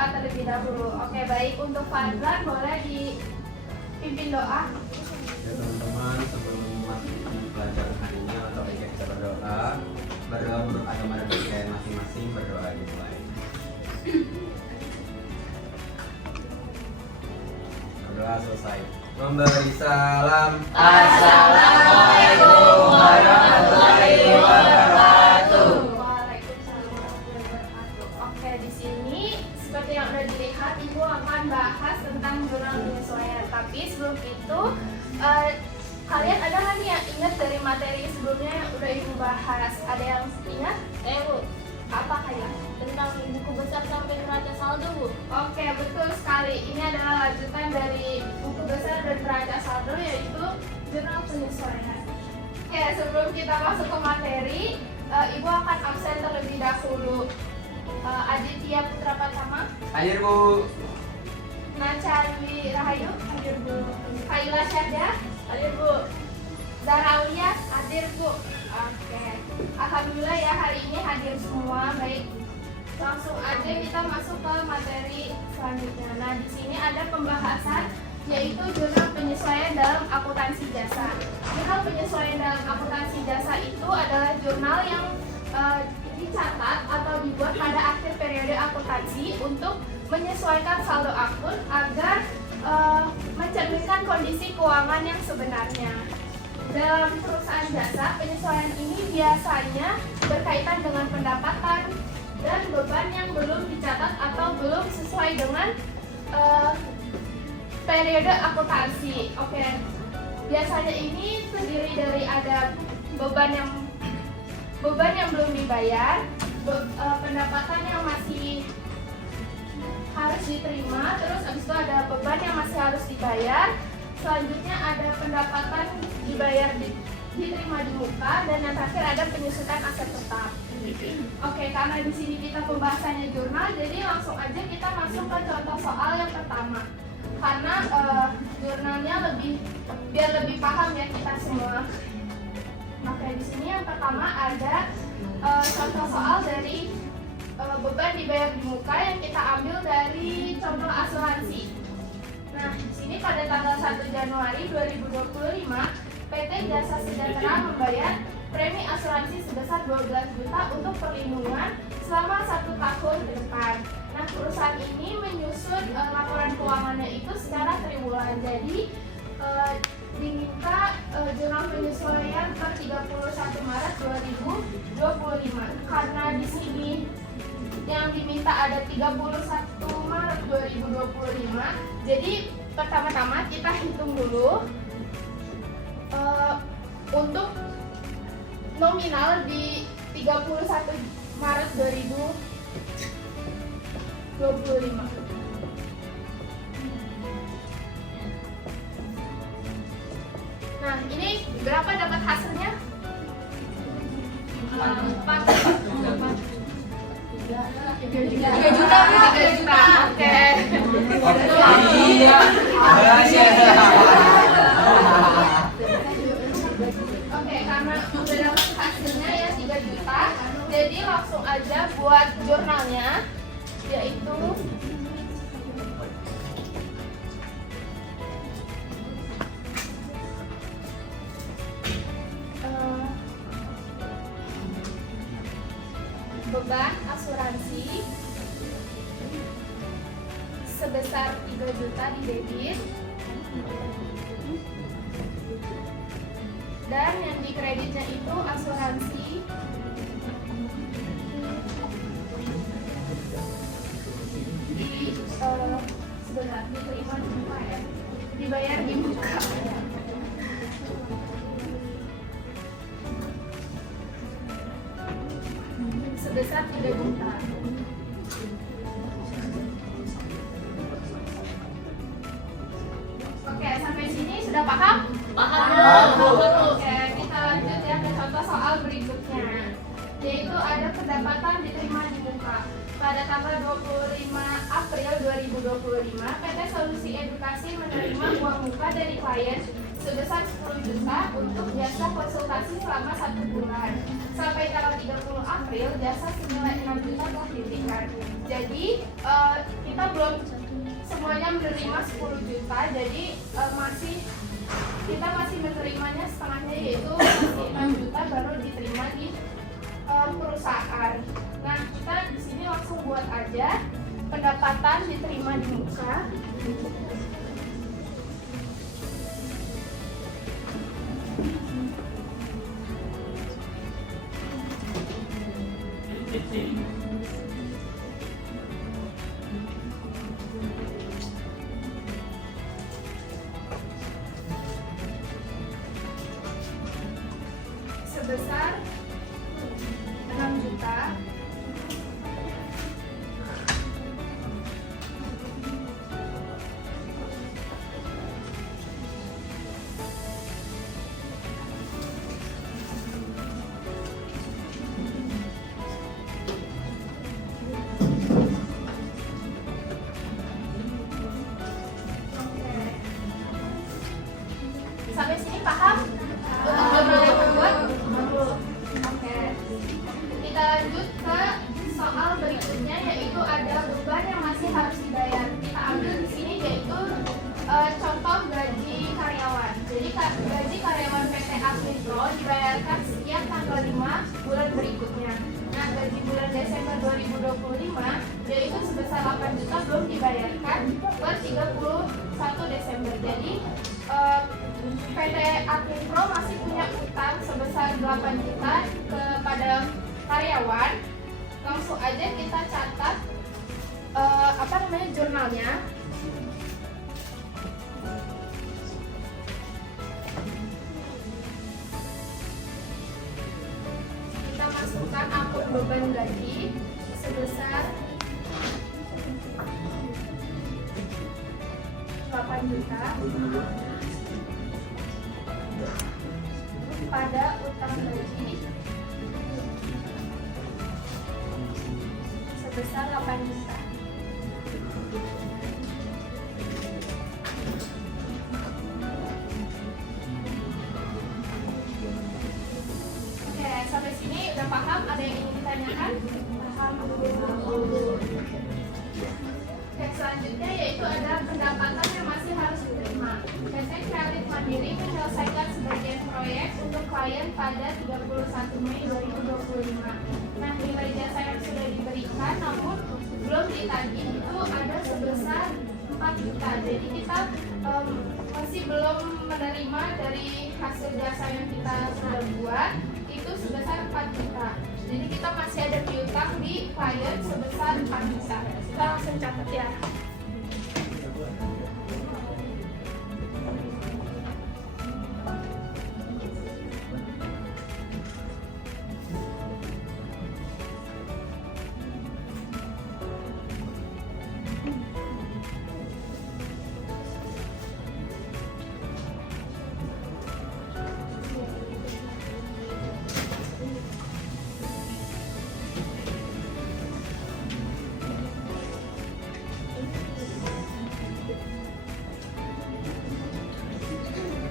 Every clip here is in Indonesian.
berdoa terlebih dahulu. Oke, baik, untuk Fadlan boleh dipimpin doa. Ya teman-teman, sebelum masuk pelajaran hari ini atau kita berdoa menurut agama dan kepercayaan masing-masing, berdoa dimulai. Berdoa selesai. Memberi salam. Assalamualaikum warahmatullahi wabarakatuh. Waalaikumsalam warahmatullahi wabarakatuh. Oke, di sini seperti yang udah dilihat, Ibu akan bahas tentang jurnal penyesuaian. Tapi sebelum itu, kalian ada nggak nih yang ingat dari materi sebelumnya yang udah Ibu bahas? Ada yang ingat? Bu, apa kayak? Tentang buku besar sampai neraca saldo, Bu. Oke, betul sekali. Ini adalah lanjutan dari buku besar dan neraca saldo, yaitu jurnal penyesuaian. Oke, sebelum kita masuk ke materi, Ibu akan absen terlebih dahulu. Aditya Putra Pratama, Hadir Bu. Nacawi Rahayu, hadir Bu. Kaila Syahda, Hadir, Bu. Zara Aulia, hadir Bu. Oke, alhamdulillah ya hari ini hadir semua. Baik, langsung aja kita masuk ke materi selanjutnya. Nah, di sini ada pembahasan yaitu jurnal penyesuaian dalam akuntansi jasa. Jurnal penyesuaian dalam akuntansi jasa itu adalah jurnal yang dicatat atau dibuat pada akhir periode akuntansi untuk menyesuaikan saldo akun agar mencerminkan kondisi keuangan yang sebenarnya. Dalam perusahaan jasa, penyesuaian ini biasanya berkaitan dengan pendapatan dan beban yang belum dicatat atau belum sesuai dengan periode akuntansi. Oke, biasanya ini terdiri dari ada beban yang belum dibayar, pendapatan yang masih harus diterima, terus habis itu ada beban yang masih harus dibayar. Selanjutnya ada pendapatan diterima di muka, dan yang terakhir ada penyusutan aset tetap. Oke, karena di sini kita pembahasannya jurnal, jadi langsung aja kita masuk ke contoh soal yang pertama. Karena jurnalnya biar lebih paham ya kita semua. Oke, di sini yang pertama ada contoh soal dari beban dibayar di muka yang kita ambil dari contoh asuransi. Nah, di sini pada tanggal 1 Januari 2025, PT Jasa Sejahtera membayar premi asuransi sebesar 12 juta untuk perlindungan selama 1 tahun ke depan. Nah, perusahaan ini menyusun laporan keuangannya itu secara triwulan. Jadi diminta jurnal penyesuaian per 31 Maret 2025. Karena di sini yang diminta ada 31 Maret 2025. Jadi pertama-tama kita hitung dulu untuk nominal di 31 Maret 2025. Nah, ini berapa dapat hasilnya? 4 juta. Oke. Oke, karena udah dapat hasilnya ya 3 juta, jadi langsung aja buat jurnalnya, yaitu beban asuransi sebesar 3 juta di debit, dan yang di kreditnya itu asuransi sebentar diterima di muka ya, dibayar di muka. Sebesar 3 juta. Oke, sampai sini sudah paham? Paham. Oke, kita lanjut ya ke contoh soal berikutnya, yaitu ada pendapatan diterima di muka. Pada tanggal 25 April 2025, PT Solusi Edukasi menerima uang muka dari klien sebesar 10 juta untuk jasa konsultasi selama 1 bulan. Sampai tanggal 30 April, jasa senilai 6 juta telah diberikan. Jadi, kita belum semuanya menerima 10 juta, jadi kita masih menerimanya setengahnya, yaitu masih 6 juta baru diterima di perusahaan. Nah, kita di sini langsung buat aja pendapatan diterima di muka. Sebesar 6 juta. Sampai sini paham? Untuk jurnal yang membuat? Oke. Kita lanjut ke soal berikutnya, yaitu ada beban yang masih harus dibayar. Kita ambil di sini yaitu contoh gaji karyawan. Jadi gaji karyawan PT Apnipro dibayarkan sekian tanggal 5 bulan berikutnya. Nah, gaji bulan Desember 2025 yaitu sebesar 8 juta belum dibayarkan per 31 Desember. Jadi PT Apnipro masih punya utang sebesar 8 juta kepada karyawan. Langsung aja kita catat jurnalnya. Kita masukkan akun beban gaji sebesar 8 juta pada utang gaji sebesar 8 juta. Oke, sampai sini udah paham? Ada yang ingin ditanyakan? Paham? Oke, selanjutnya yaitu ada pendapatan yang masih harus diterima. PT Kreatif Mandiri menyelesaikan sebagian proyek untuk klien pada 31 Mei 2025. Nah, nilai jasa yang sudah diberikan namun belum ditagih itu ada sebesar 4 juta. Jadi kita masih belum menerima dari hasil jasa yang kita sudah buat itu sebesar 4 juta. Jadi kita masih ada piutang di klien sebesar 4 juta. Kita langsung catat ya.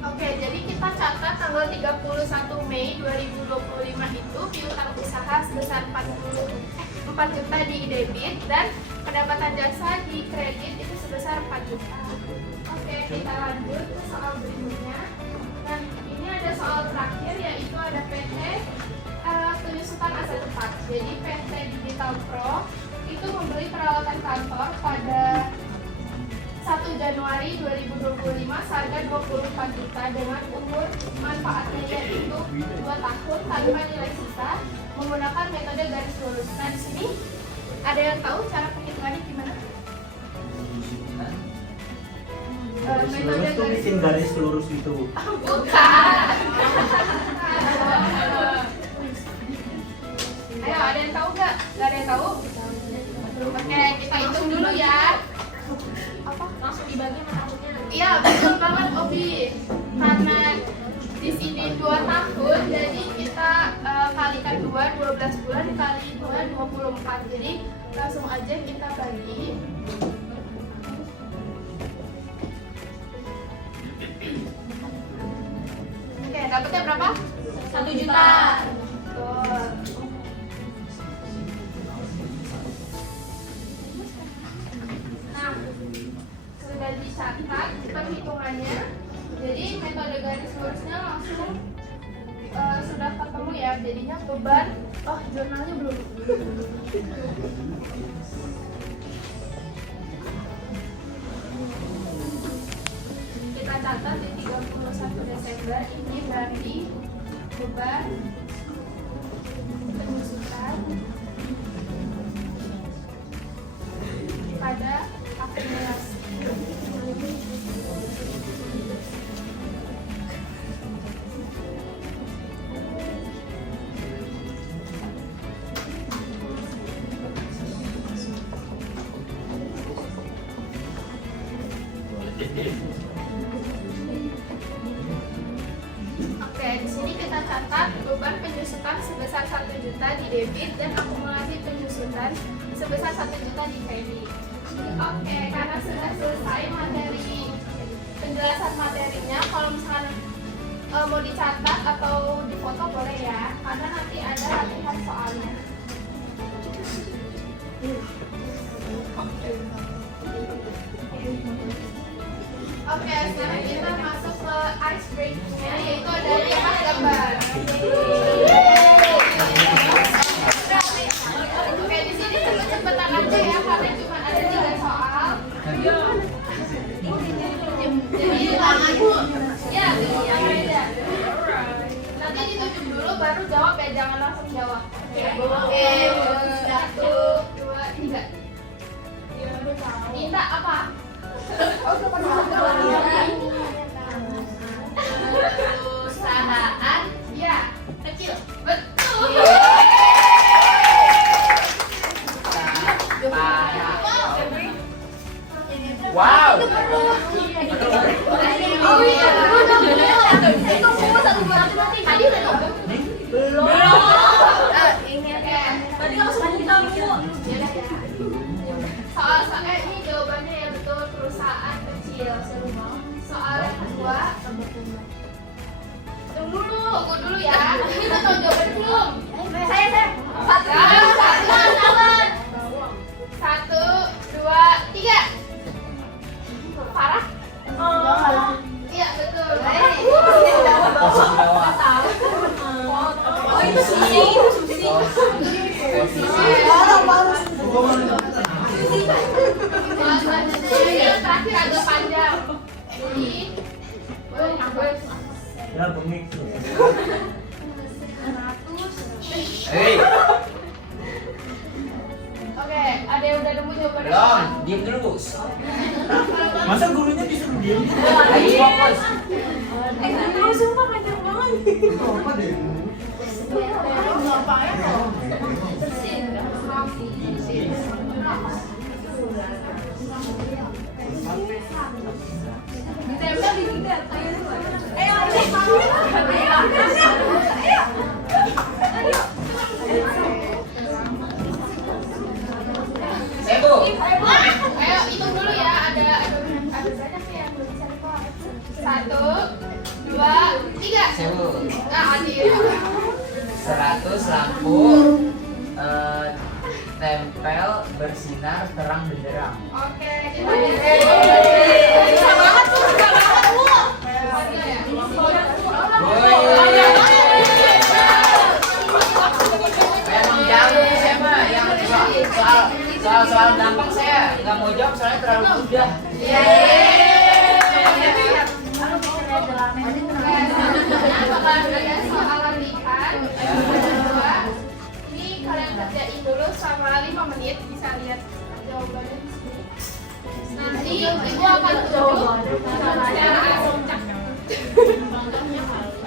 Oke, jadi kita catat tanggal 31 Mei 2025 itu piutang usaha sebesar 4 juta di debit dan pendapatan jasa di kredit itu sebesar 4 juta. Oke, kita lanjut ke soal berikutnya. Nah, ini ada soal terakhir yaitu ada PT penyusutan aset tetap. Jadi PT Digital Pro itu membeli peralatan kantor pada 1 Januari 2025 seharga 24 juta dengan umur manfaatnya yaitu 2 tahun tanpa nilai sisa menggunakan metode garis lurus. Nah, di sini ada yang tahu cara penghitungannya gimana? Metode Lurus tuh bikin garis lurus gitu. Bukan. Ayo, ada yang tahu nggak? Nggak ada yang tahu? Oke, kita hitung dulu ya. Apa? Langsung dibagi sama tahunnya. Iya, betul banget Obi. Karena di sini 2 tahun, jadi kita kalikan 2, 12 bulan dikali 2, 24. Jadi langsung aja kita bagi. Dapatnya berapa? 1 juta. Betul. Nah, sudah dicatat perhitungannya. Jadi metode garis lurusnya langsung sudah ketemu ya. Jadinya beban. Oh, jurnalnya belum. Kita catat di 31 Desember ini berarti beban penyusutan pada akumulasi. Oke, di sini kita catat beban penyusutan sebesar 1 juta di debit dan akumulasi penyusutan sebesar 1 juta di kredit. Oke, karena sudah selesai materi penjelasan materinya, kalau misalnya mau dicatat atau difoto boleh ya, karena nanti ada latihan soalnya. Oke, sekarang kita masuk ke ice breakingnya, yaitu ada 5 gambar. Oke, di sini cepet-cepetan aja ya, karena cuma ada 3 soal. Jadi ya, tangan aja. Nanti ditunjuk dulu, baru jawab ya, jangan langsung jawab. Oke, 1, 2, 3. Indah apa? Perusahaan ya kecil, betul. Wow. Oh iya, tadi udah nunggu? Belum. Ini Tadi langsung kita Bu. soal ini jawabannya ya betul, perusahaan kecil. Soal yang kedua, tunggu dulu ya. Ini udah tahu jawabannya belum? Saya. Satu, dua, tiga. Farah? Iya betul. Oh, itu susi. Yang terakhir agak panjang. Jadi, boleh nambah. Hei, Oke, ada yang udah nemu jawabannya? belum, diam dulu. Masa gurunya disuruh diam? Ayo fokus. Sumpah panjang banget. Apa deh? Ditempel di kita. Sebo. Ayo hitung dulu ya, ada banyak nih yang belum bisa rekor. 1, 2, 3. Sebo. Nah, adil. 100 lampu tempel bersinar terang benderang. Oke, kita susah banget Bu. Adil ya? Memang jago saya mah yang soal gampang saya nggak mau jawab soalnya terlalu mudah. Bakalan ada soal latihan. Kedua, ini kalian kerjain dulu selama 5 menit, bisa lihat jawabannya di sini. Nanti ibu akan tunjuk secara acak.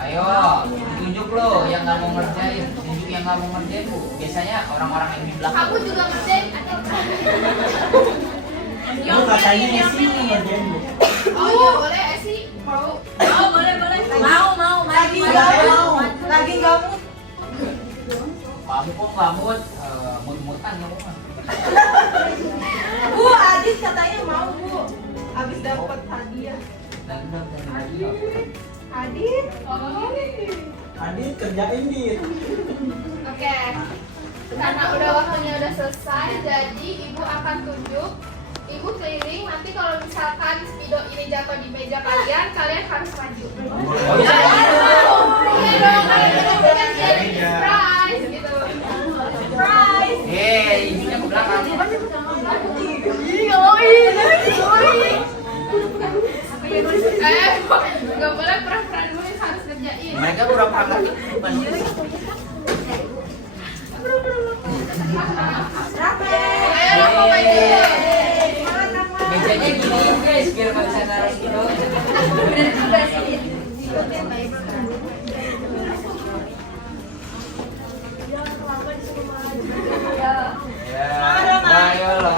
Ayo, tunjuk lo yang nggak mau ngerjain, tunjuk yang nggak mau ngerjain Bu. Biasanya orang-orang yang di belakang. Aku juga ngerjain ada. Lu katanya Esi ngerjain Bu. Oh iya boleh Esi mau. Oh, boleh. Mau. Lagi nggak mau. Kamu kok nggak mut-mutan kamu mah. Bu, Adis katanya mau Bu. Abis dapat hadiah. Dan Adit. Adit kerjain Dit. Oke. Karena udah waktunya udah selesai, jadi ibu akan tunjuk. Ibu keliling, nanti kalau misalkan spidol ini jatuh di meja kalian, kalian harus maju. Oh, bisa. Iya dong, kalian kan jadi surprise gitu. Surprise. Ibunya ke belakang. Gak boleh pura-pura dulu yang harus kerjain. Mereka pura-pura ngerti. Bukan. Aku maju. Mejanya gini guys, biar nggak bisa naruh gitu. Ya, ayo loh.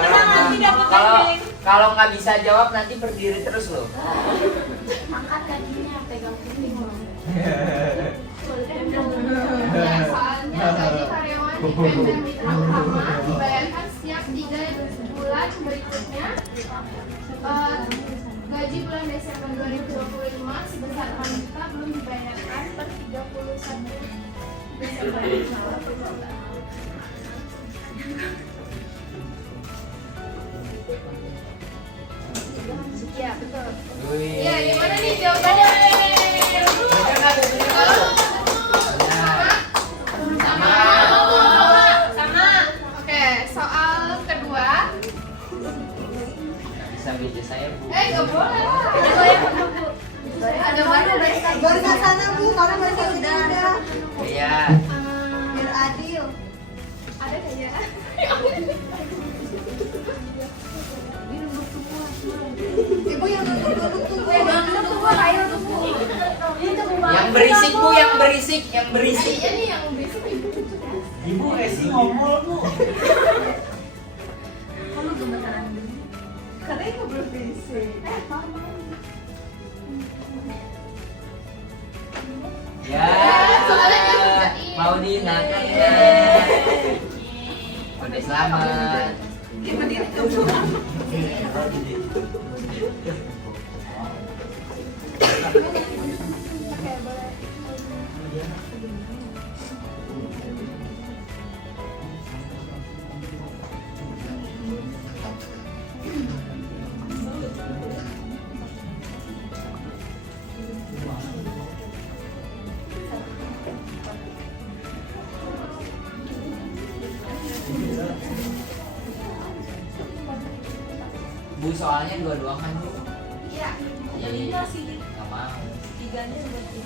Kalau nggak bisa jawab nanti berdiri terus loh. Angkat kakinya, pegang kuping loh. Ya, soalnya gaji karyawan di PT Mitra Utama dibayarkan setiap 3 bulan berikutnya. Gaji bulan Desember 2025 sebesar 6 juta belum dibayarkan per 31 Desember 2025. Iya, betul. Iya, gimana nih jawabannya? Sama. Oke, soal kedua. Bisa meja saya bu. Gak boleh lah. Ada mana dari Barusan sana Bu, kalau barusan udah. Iya. Biar adil. Ada kayaknya. Ibu yang duduk tuh, Bu. Yang duduk tuh, Bu. Ayo tuh, Bu. Yang berisik bu, yang berisik, yang berisik. Iya nih yang berisik ibu. Ibu Resi ngomong Bu. Katanya nggak boleh berisik. Ya. Soalnya dia kerjain. Mau diingatkan ya. Udah selamat. Oke, boleh. Bu soalnya dua-dua kan bu. Iya. Jadi nggak mau. Tiganya berarti.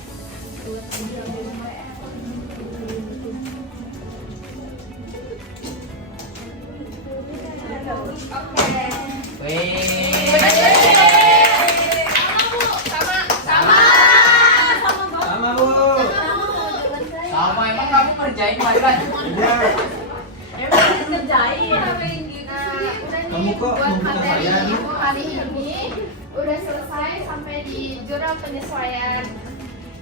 Oke. Wih. Sama, sama. Sama bu. Sama emang kamu kerjain makan. Emang kerjain. Udah Kamu nih kok buat membuka materi saya? ibu hari ini udah selesai sampai di jurnal penyesuaian.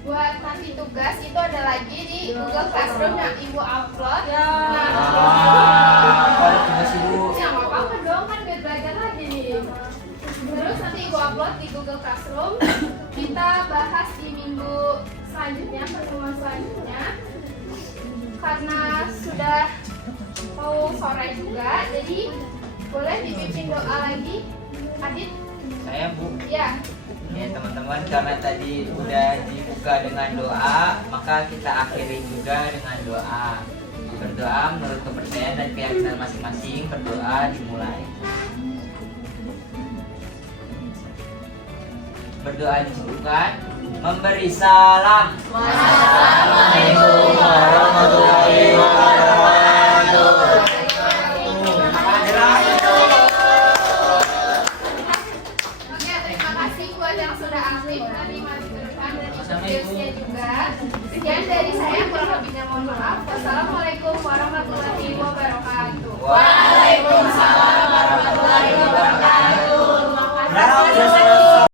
Buat nanti tugas itu ada lagi di Google Classroom yang ibu upload. Kalau tugas ibu. Ya nggak apa-apa dong, kan biar belajar lagi nih. Terus nanti ibu upload di Google Classroom. Kita bahas di minggu selanjutnya, pertemuan selanjutnya. Karena sudah mau sore juga, jadi boleh dipimpin doa lagi, Adit? Saya bu. Ya. Ya teman-teman, karena tadi udah dibuka dengan doa, maka kita akhiri juga dengan doa. Berdoa menurut kepercayaan dan keyakinan masing-masing. Berdoa dimulai. Berdoa dicukupkan. Memberi salam. Assalamualaikum warahmatullahi wabarakatuh. Oke, terima kasih buat yang sudah aktif tadi maju ke depan dan ikut tips-nya juga. Sekian dari saya, kurang lebihnya mohon maaf. Wassalamualaikum warahmatullahi wabarakatuh. Waalaikumsalam.